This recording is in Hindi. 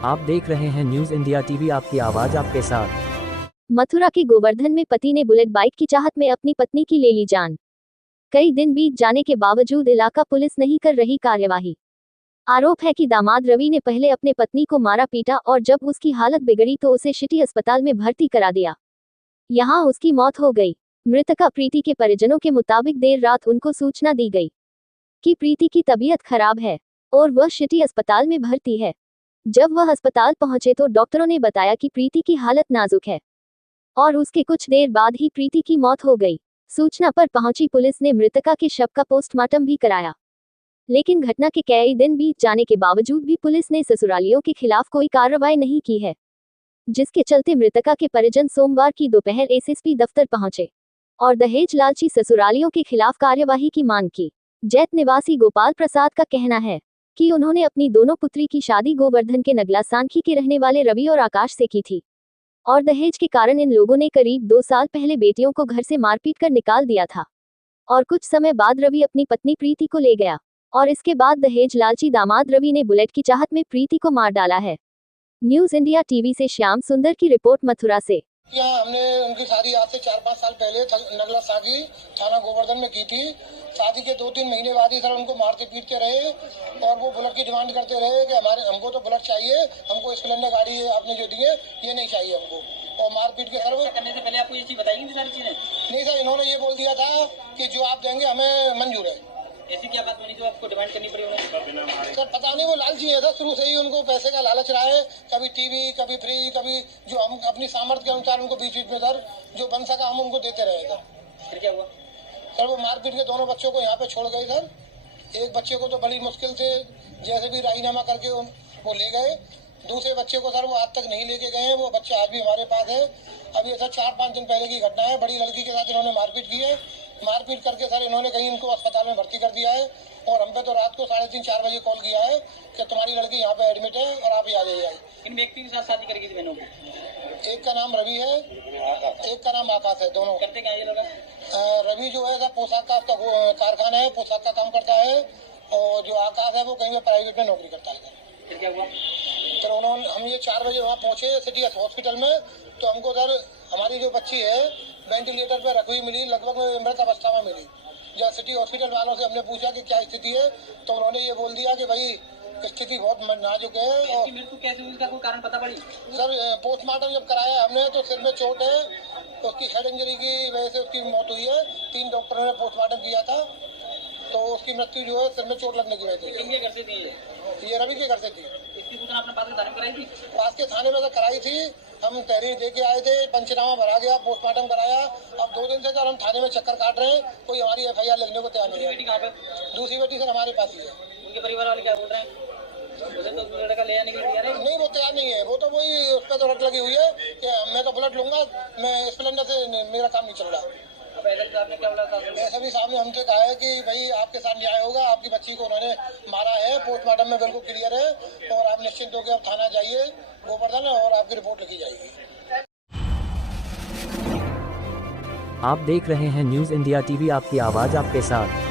आप देख रहे हैं न्यूज इंडिया टीवी, आपकी आवाज आपके साथ। मथुरा के गोवर्धन में पति ने बुलेट बाइक की चाहत में अपनी पत्नी की ले ली जान। कई दिन बीत जाने के बावजूद इलाका पुलिस नहीं कर रही कार्यवाही। आरोप है कि दामाद रवि ने पहले अपने पत्नी को मारा पीटा और जब उसकी हालत बिगड़ी तो उसे सिटी अस्पताल में भर्ती करा दिया। यहां उसकी मौत हो गई। मृतका प्रीति के परिजनों के मुताबिक देर रात उनको सूचना दी गई कि प्रीति की तबीयत खराब है और वह सिटी अस्पताल में भर्ती है। जब वह अस्पताल पहुंचे तो डॉक्टरों ने बताया कि प्रीति की हालत नाजुक है और उसके कुछ देर बाद ही प्रीति की मौत हो गई। सूचना पर पहुंची पुलिस ने मृतका के शव का पोस्टमार्टम भी कराया, लेकिन घटना के कई दिन बीत जाने के बावजूद भी पुलिस ने ससुरालियों के खिलाफ कोई कार्रवाई नहीं की है, जिसके चलते मृतका के परिजन सोमवार की दोपहर एसएसपी दफ्तर पहुंचे और दहेज लालची ससुरालियों के खिलाफ कार्यवाही की मांग की। जैत निवासी गोपाल प्रसाद का कहना है कि उन्होंने अपनी दोनों पुत्री की शादी गोवर्धन के नगला सांखी के रहने वाले रवि और आकाश से की थी और दहेज के कारण इन लोगों ने करीब 2 साल पहले बेटियों को घर से मारपीट कर निकाल दिया था और कुछ समय बाद रवि अपनी पत्नी प्रीति को ले गया और इसके बाद दहेज लालची दामाद रवि ने बुलेट की चाहत में प्रीति को मार डाला है। न्यूज इंडिया टीवी से श्याम सुंदर की रिपोर्ट मथुरा से। यहाँ हमने उनकी शादी आज से 4-5 साल पहले नगला सागी थाना गोवर्धन में की थी। शादी के 2-3 महीने बाद ही सर उनको मारते पीटते रहे और वो बुलेट की डिमांड करते रहे कि हमको तो बुलेट चाहिए, हमको स्प्लेंडर गाड़ी आपने जो दी है ये नहीं चाहिए हमको, और मार पीट के सर वो करने से पहले आपको ये चीज बताई थी सारी चीजें? नहीं सर, इन्होंने ये बोल दिया था कि जो आप देंगे हमें मंजूर है। ऐसी क्या बात बनी जो आपको डिमांड करनी पड़ी उन्हें? सर पता नहीं, वो लालची है, शुरू से ही उनको पैसे का लालच रहा है। कभी टीवी, कभी फ्रिज, कभी जो हम अपनी सामर्थ्य के अनुसार उनको बीच बीच में सर जो बन सका हम उनको देते रहे सर। फिर क्या हुआ? सर वो मारपीट के दोनों बच्चों को यहाँ पे छोड़ गए सर। एक बच्चे को तो बड़ी मुश्किल से जैसे भी राजीनामा करके वो ले गए। दूसरे बच्चे को सर वो आज तक नहीं लेके गए हैं। वो बच्चा आज भी हमारे पास है। अभी सर 4-5 दिन पहले की घटना है। बड़ी लड़की के साथ इन्होंने मारपीट की है। मारपीट करके सर इन्होंने कहीं इनको अस्पताल में भर्ती कर दिया है और हम पे तो रात को 3:30-4 बजे कॉल किया है कि तुम्हारी लड़की यहाँ पे एडमिट है और आप ही आ जाइए। इन व्यक्ति के साथ शादी करेगी बहनों की? एक का नाम रवि है, एक का नाम आकाश है। दोनों करते क्या ये लोग? रवि जो है सर पोशाक का उसका कारखाना है, पोशाक का काम करता है, और जो आकाश है वो कहीं पे प्राइवेट में नौकरी करता है। फिर क्या हुआ? तो उन्होंने हम ये 4 बजे वहाँ पहुँचे सिटी हॉस्पिटल में, तो हमको सर हमारी जो बच्ची है वेंटिलेटर पे रखी हुई मिली, लगभग मृत अवस्था में मिली। जब सिटी हॉस्पिटल वालों से हमने पूछा कि क्या स्थिति है, तो उन्होंने ये बोल दिया कि भाई स्थिति बहुत नाजुक है। और मृत्यु कैसे हुई, इसका कोई कारण पता पड़ी? सर पोस्टमार्टम जब कराया हमने तो सिर में चोट है, उसकी हेड इंजरी की वजह से उसकी मौत हुई है। 3 डॉक्टरों ने पोस्टमार्टम किया था, तो उसकी मृत्यु जो है सिर में चोट लगने की वजह से। किनके घर से थी ये रवि के घर से थी। इसकी सूचना आपने पास के थाने में कराई थी? पास के थाने में तो कराई थी। हम तहरीर दे के आए थे, पंचनामा भरा गया, पोस्टमार्टम कराया। अब 2 दिन से सर हम थाने में चक्कर काट रहे हैं, कोई हमारी FIR लिखने को तैयार नहीं है। बेटी कहाँ पे? दूसरी बेटी सर हमारे पास ही है। उनके परिवार वाले क्या बोल रहे हैं? उसे तो लड़का ले आने के लिए तैयार है? नहीं, वो तैयार नहीं है। वो तो वही उस पर तो रट लगी हुई है कि मैं तो बुलेट लूंगा, मैं स्प्लेंडर से मेरा काम नहीं चल रहा। अब एसएसपी साहब ने क्या बोला था? एसएसपी साहब ने हमसे कहा है कि भाई आपके साथ न्याय होगा, आपकी बच्ची को उन्होंने मारा है, पोस्टमार्टम में बिल्कुल क्लियर है, और आप निश्चिंत होकर आप थाना जाइए गोवर्धन और आपकी रिपोर्ट लिखी जाएगी। आप देख रहे हैं न्यूज इंडिया टीवी, आपकी आवाज आपके साथ।